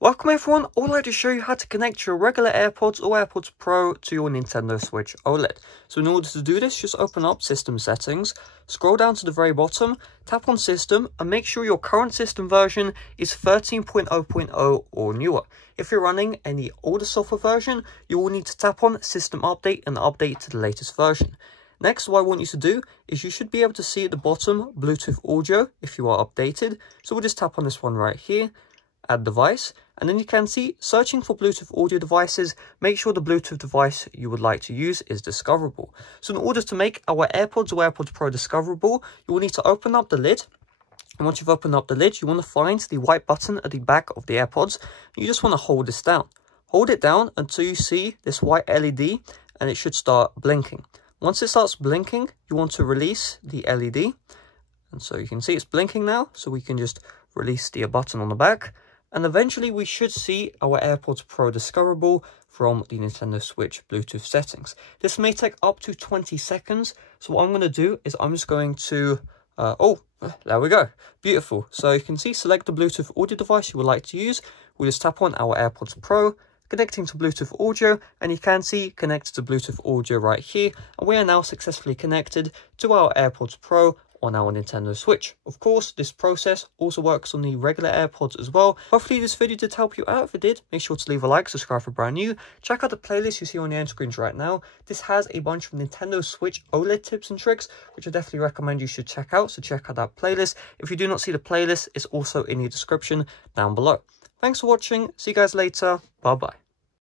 Welcome everyone, I would like to show you how to connect your regular AirPods or AirPods Pro to your Nintendo Switch OLED. So in order to do this, just open up System Settings, scroll down to the very bottom, tap on System and make sure your current system version is 13.0.0 or newer. If you're running any older software version, you will need to tap on System Update and update to the latest version. Next, what I want you to do is you should be able to see at the bottom Bluetooth audio if you are updated. So we'll just tap on this one right here, add device, and then you can see searching for Bluetooth audio devices, make sure the Bluetooth device you would like to use is discoverable. So in order to make our AirPods or AirPods Pro discoverable, you will need to open up the lid. And once you've opened up the lid, you want to find the white button at the back of the AirPods. You just want to hold this down. Hold it down until you see this white LED and it should start blinking. Once it starts blinking, you want to release the LED. And so you can see it's blinking now, so we can just release the button on the back. And eventually we should see our AirPods Pro discoverable from the Nintendo Switch Bluetooth settings. This may take up to 20 seconds. So what I'm going to do is I'm just going to, oh, there we go. Beautiful. So you can see, select the Bluetooth audio device you would like to use. We'll just tap on our AirPods Pro, connecting to Bluetooth audio, and you can see connected to Bluetooth audio right here. And we are now successfully connected to our AirPods Pro on our Nintendo Switch. Of course, this process also works on the regular AirPods as well. Hopefully this video did help you out. If it did, make sure to leave a like, subscribe for brand new. Check out the playlist you see on the end screens right now. This has a bunch of Nintendo Switch OLED tips and tricks, which I definitely recommend you should check out. So check out that playlist. If you do not see the playlist, it's also in the description down below. Thanks for watching. See you guys later. Bye bye.